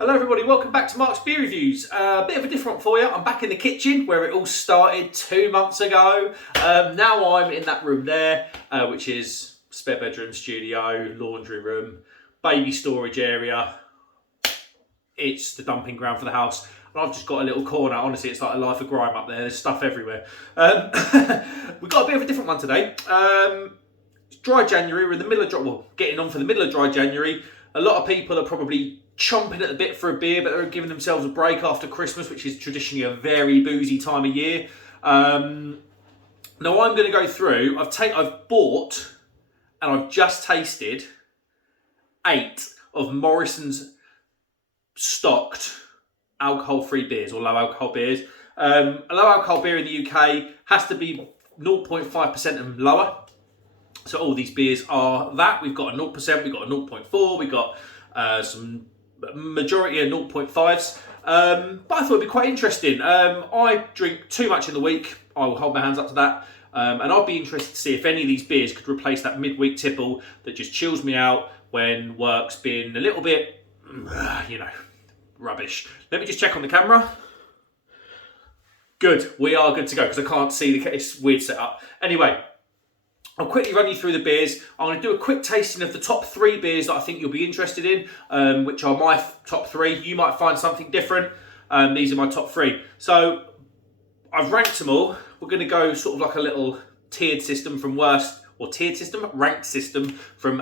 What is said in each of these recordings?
Hello everybody, welcome back to Mark's Beer Reviews. A bit of a different one for you. I'm back in the kitchen where it all started 2 months ago. Now I'm in that room there, which is spare bedroom, studio, laundry room, baby storage area. It's the dumping ground for the house. And I've just got a little corner. Honestly, it's like a life of grime up there. There's stuff everywhere. We've got a bit of a different one today. It's dry January. We're in the middle of getting on for the middle of dry January. A lot of people are probably chomping at the bit for a beer, but they're giving themselves a break after Christmas, which is traditionally a very boozy time of year. Now I'm going to go through. I've bought and I've just tasted 8 of Morrisons stocked alcohol-free beers or low-alcohol beers. A low-alcohol beer in the UK has to be 0.5% and lower. So all these beers are that. We've got a 0%, we've got a 0.4, we've got some majority of 0.5s. But I thought it'd be quite interesting. I drink too much in the week. I will hold my hands up to that. And I'd be interested to see if any of these beers could replace that midweek tipple that just chills me out when work's been a little bit, rubbish. Let me just check on the camera. Good, we are good to go because I can't see it's weird setup. Anyway, I'll quickly run you through the beers. I'm going to do a quick tasting of the top 3 beers that I think you'll be interested in, which are my top 3. You might find something different. These are my top 3. So I've ranked them all. We're going to go sort of like a little tiered system from worst, or ranked system from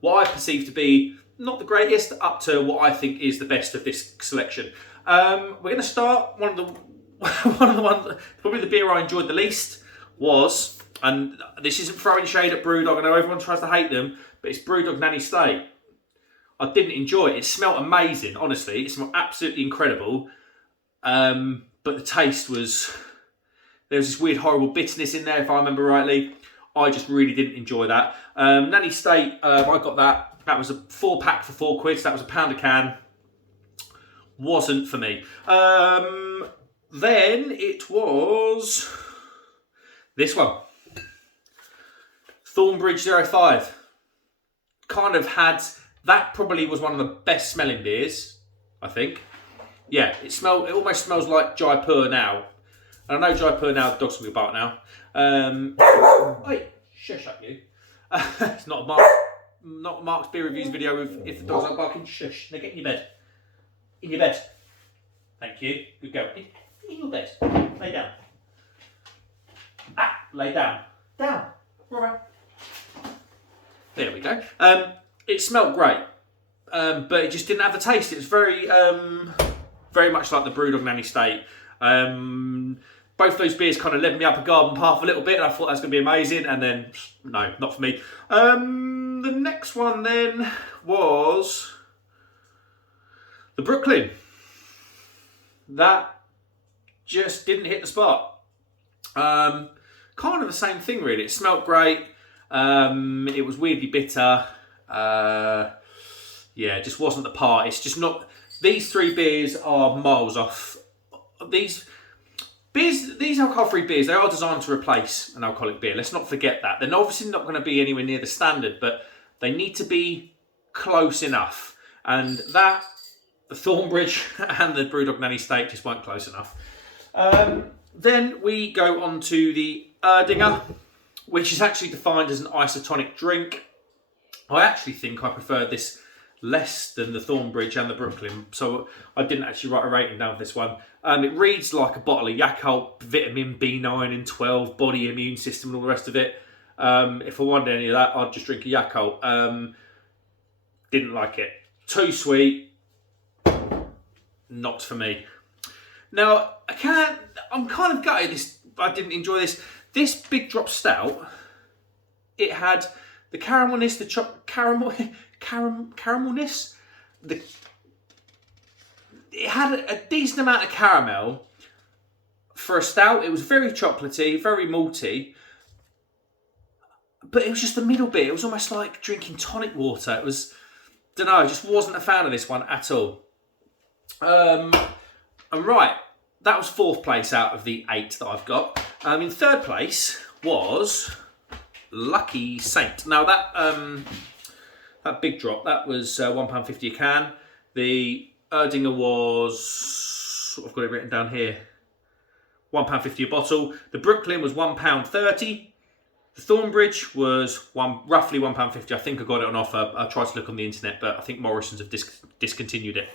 what I perceive to be not the greatest up to what I think is the best of this selection. We're going to start, one of the ones, probably the beer I enjoyed the least was, and this isn't throwing shade at Brewdog, I know everyone tries to hate them, but it's Brewdog Nanny State. I didn't enjoy it. It smelled amazing, honestly. It smelled absolutely incredible. But the taste was, there was this weird horrible bitterness in there, if I remember rightly. I just really didn't enjoy that. Nanny State, I got that. That was a 4-pack for £4, so that was £1 a can. Wasn't for me. Then it was this one. Thornbridge 05. Kind of had, that probably was one of the best smelling beers, I think. Yeah, it almost smells like Jaipur now. And I know Jaipur now, the dog's going to be bark now. Wait, shush up you. It's not Mark's Beer Reviews video if the dogs aren't barking. Shush, now get in your bed. In your bed. Thank you, good girl. In your bed. Lay down. Lay down. Down. All right. There we go. It smelled great, but it just didn't have the taste. It was very much like the Brewdog Nanny State. Both those beers kind of led me up a garden path a little bit, and I thought that was going to be amazing, and then, no, not for me. The next one then was the Brooklyn. That just didn't hit the spot. Kind of the same thing, really. It smelled great. It was weirdly bitter. Yeah, it just wasn't the part. It's just not. These 3 beers are miles off. These alcohol-free beers, they are designed to replace an alcoholic beer. Let's not forget that. They're obviously not going to be anywhere near the standard, but they need to be close enough. And that, the Thornbridge and the Brewdog Nanny State just weren't close enough. Then we go on to the Erdinger, which is actually defined as an isotonic drink. I actually think I preferred this less than the Thornbridge and the Brooklyn, so I didn't actually write a rating down for this one. It reads like a bottle of Yakult, vitamin B9 and 12, body immune system and all the rest of it. If I wanted any of that, I'd just drink a Yakult. Didn't like it. Too sweet. Not for me. Now, I'm kind of gutted I didn't enjoy this. This Big Drop Stout, it had the caramelness, caramelness. It had a decent amount of caramel for a stout. It was very chocolatey, very malty, but it was just the middle bit. It was almost like drinking tonic water. It was, don't know, I just wasn't a fan of this one at all. And right, that was 4th place out of the 8 that I've got. In 3rd place was Lucky Saint. Now that Big Drop, that was £1.50 a can. The Erdinger was, I've got it written down here, £1.50 a bottle. The Brooklyn was £1.30. The Thornbridge was roughly £1.50. I think I got it on offer. I tried to look on the internet, but I think Morrisons have discontinued it.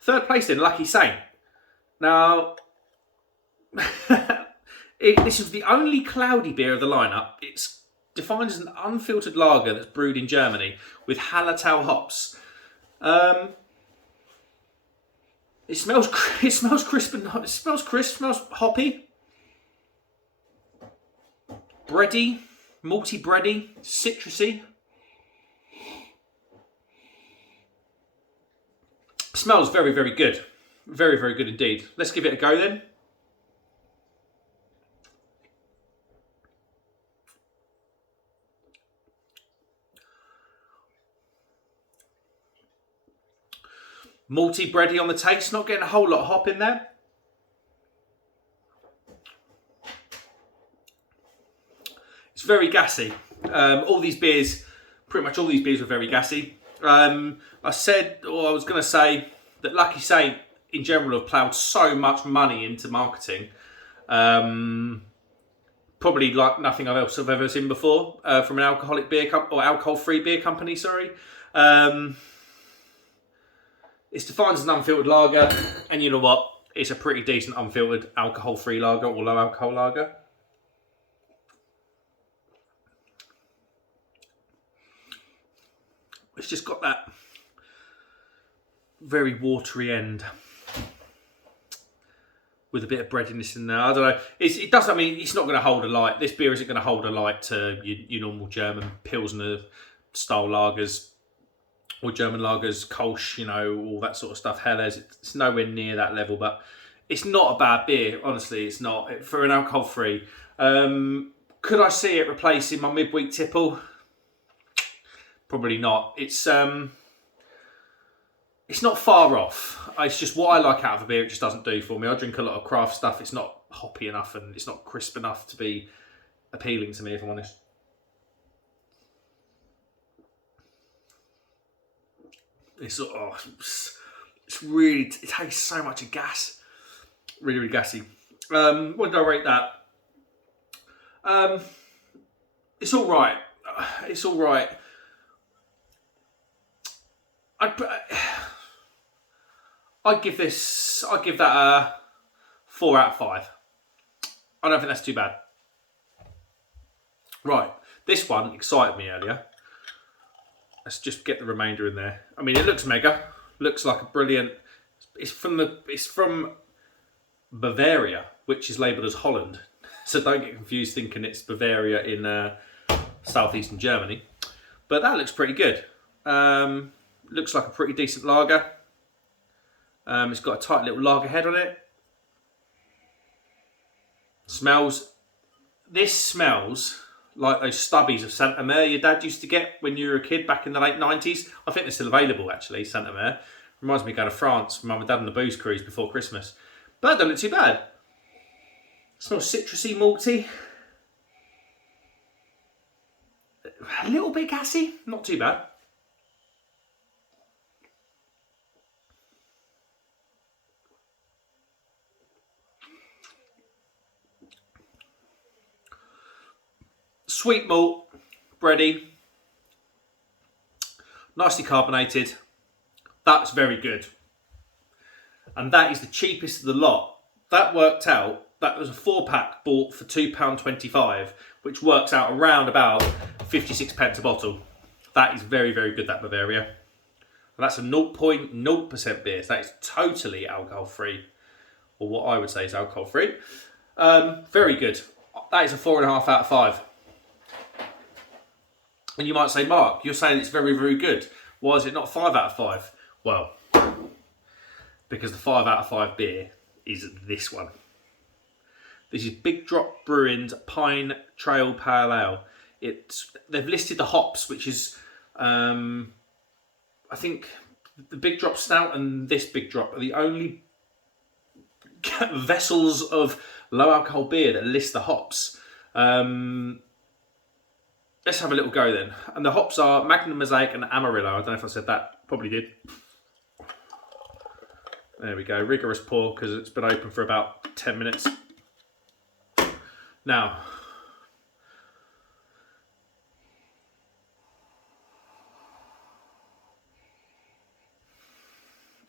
Third place then, Lucky Sane. Now, this is the only cloudy beer of the lineup. It's defined as an unfiltered lager that's brewed in Germany with Hallertau hops. It smells crisp. It smells crisp. Smells hoppy, bready, malty bready, citrusy. Smells very, very good. Very, very good indeed. Let's give it a go then. Malty bready on the taste, not getting a whole lot of hop in there. It's very gassy. All these beers, pretty much all these beers were very gassy. I was going to say that Lucky Sane in general have ploughed so much money into marketing. Probably like nothing else I've ever seen before from an alcoholic beer or alcohol-free beer company. Sorry. It's defined as an unfiltered lager, and you know what? It's a pretty decent unfiltered alcohol-free lager or low alcohol lager. It's just got that very watery end with a bit of breadiness in there. I don't know. It doesn't. I mean, it's not going to hold a light. This beer isn't going to hold a light to your normal German Pilsner style lagers or German lagers, Kolsch, all that sort of stuff. Helles, it's nowhere near that level, but it's not a bad beer. Honestly, it's not for an alcohol-free. Could I see it replacing my midweek tipple? Probably not. It's not far off. It's just what I like out of a beer. It just doesn't do for me. I drink a lot of craft stuff. It's not hoppy enough and it's not crisp enough to be appealing to me, if I'm honest. It tastes so much of gas. Really, really gassy. What did I rate that? It's all right. It's all right. I'd give that a 4 out of 5. I don't think that's too bad. Right, this one excited me earlier. Let's just get the remainder in there. I mean, it looks mega. Looks like a brilliant. It's from Bavaria, which is labelled as Holland. So don't get confused thinking it's Bavaria in southeastern Germany. But that looks pretty good. Looks like a pretty decent lager. It's got a tight little lager head on it. This smells like those stubbies of Saint Omer your dad used to get when you were a kid back in the late 90s. I think they're still available actually, Saint Omer. Reminds me of going to France with mum and dad on the booze cruise before Christmas. But that don't look too bad. It smells citrusy, malty. A little bit gassy, not too bad. Sweet malt, bready, nicely carbonated. That's very good. And that is the cheapest of the lot. That worked out, that was a 4-pack bought for £2.25, which works out around about 56p a bottle. That is very, very good, that Bavaria. And that's a 0.0% beer. So that is totally alcohol-free, or what I would say is alcohol-free. Very good. That is a 4.5 out of 5. And you might say, Mark, you're saying it's very, very good. Why is it not 5 out of 5? Well, because the 5 out of 5 beer is this one. This is Big Drop Brewing's Pine Trail Pale Ale. They've listed the hops, which is, I think, the Big Drop Stout and this Big Drop are the only vessels of low alcohol beer that list the hops. Let's have a little go then. And the hops are Magnum Mosaic and Amarillo. I don't know if I said that. Probably did. There we go, rigorous pour because it's been open for about 10 minutes. Now,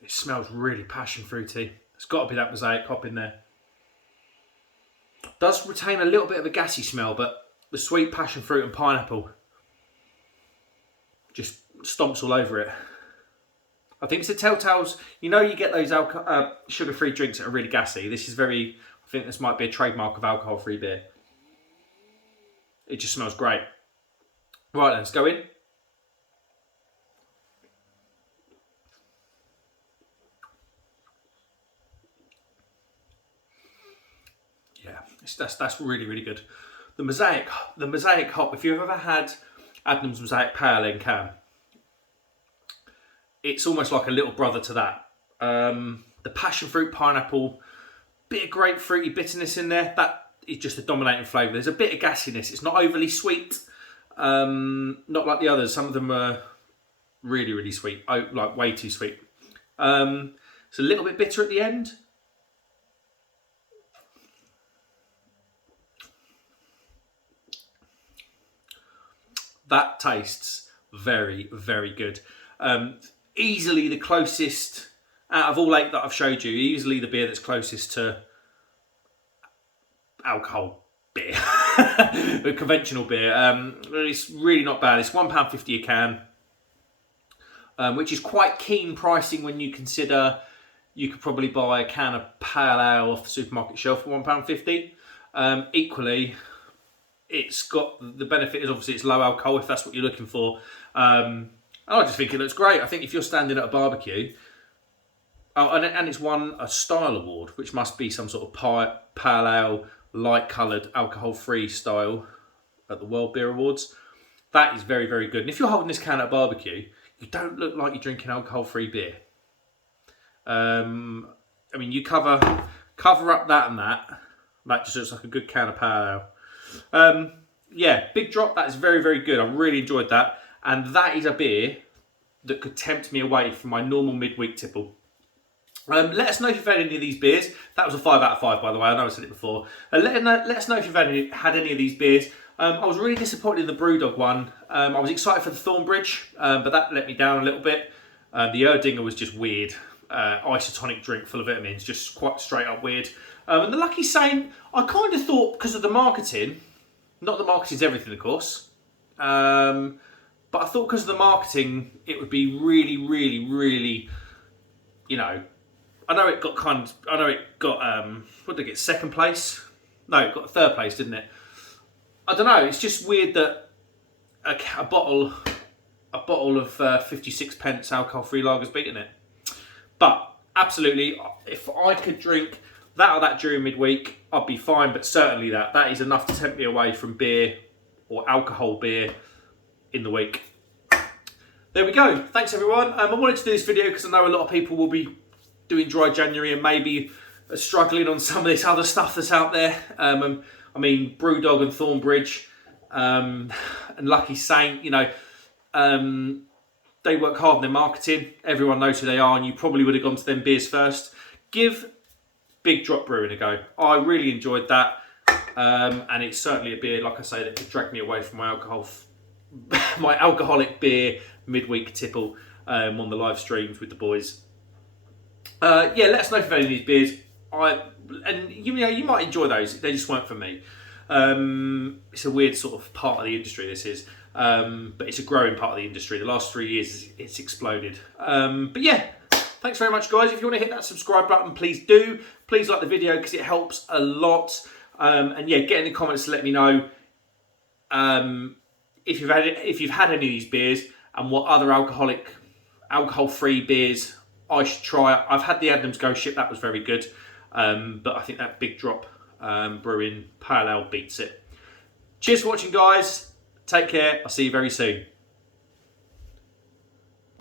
it smells really passion fruity. It's got to be that mosaic hop in there. Does retain a little bit of a gassy smell, but the sweet passion fruit and pineapple just stomps all over it. I think it's the telltales. You know, you get those sugar-free drinks that are really gassy. This is very. I think this might be a trademark of alcohol-free beer. It just smells great. Right then, let's go in. Yeah, that's really, really good. The mosaic hop. If you've ever had Adnams Mosaic Pale in can, it's almost like a little brother to that. The passion fruit, pineapple, bit of grapefruity bitterness in there. That is just the dominating flavour. There's a bit of gassiness. It's not overly sweet. Not like the others. Some of them are really, really sweet. Like way too sweet. It's a little bit bitter at the end. That tastes very, very good. Easily the closest, out of all 8 that I've showed you, easily the beer that's closest to alcohol beer, a conventional beer. It's really not bad. It's £1.50 a can, which is quite keen pricing when you consider you could probably buy a can of pale ale off the supermarket shelf for £1.50. Equally, it's got the benefit is obviously it's low alcohol if that's what you're looking for. I just think it looks great. I think if you're standing at a barbecue, and it's won a style award, which must be some sort of pale ale, light coloured, alcohol-free style at the World Beer Awards. That is very, very good. And if you're holding this can at a barbecue, you don't look like you're drinking alcohol-free beer. I mean, you cover up that and that just looks like a good can of pale ale. Yeah, big drop. That is very, very good. I really enjoyed that. And that is a beer that could tempt me away from my normal midweek tipple. Let us know if you've had any of these beers. That was a 5 out of 5, by the way. I know I said it before. Let us know if you've had any of these beers. I was really disappointed in the Brewdog one. I was excited for the Thornbridge, but that let me down a little bit. The Erdinger was just weird. Isotonic drink full of vitamins, just quite straight up weird. And the Lucky Sane, I kind of thought because of the marketing, not the marketing's everything, of course, but I thought because of the marketing, it would be really, really, really, you know, I know it got, what did it get, second place? No, it got third place, didn't it? I don't know, it's just weird that a bottle of 56 pence alcohol-free lager's beaten it. But absolutely, if I could drink that or that during midweek, I'd be fine, but certainly that is enough to tempt me away from beer or alcohol beer in the week. There we go. Thanks everyone. I wanted to do this video because I know a lot of people will be doing dry January and maybe struggling on some of this other stuff that's out there. I mean, Brewdog and Thornbridge and Lucky Sane, you know, they work hard in their marketing. Everyone knows who they are, and you probably would have gone to them beers first. Give Big Drop Brewing a go. I really enjoyed that, and it's certainly a beer, like I say, that could drag me away from my alcoholic beer midweek tipple on the live streams with the boys. Yeah, let us know if you've had any of these beers. And you might enjoy those. They just weren't for me. It's a weird sort of part of the industry, this is. But it's a growing part of the industry. The last 3 years, it's exploded. But yeah, thanks very much, guys. If you want to hit that subscribe button, please do. Please like the video because it helps a lot. And yeah, get in the comments to let me know if you've had any of these beers and what other alcohol-free beers I should try. I've had the Adnams Go Ship. That was very good. But I think that Big Drop Brewing Pale Ale beats it. Cheers for watching, guys. Take care. I'll see you very soon.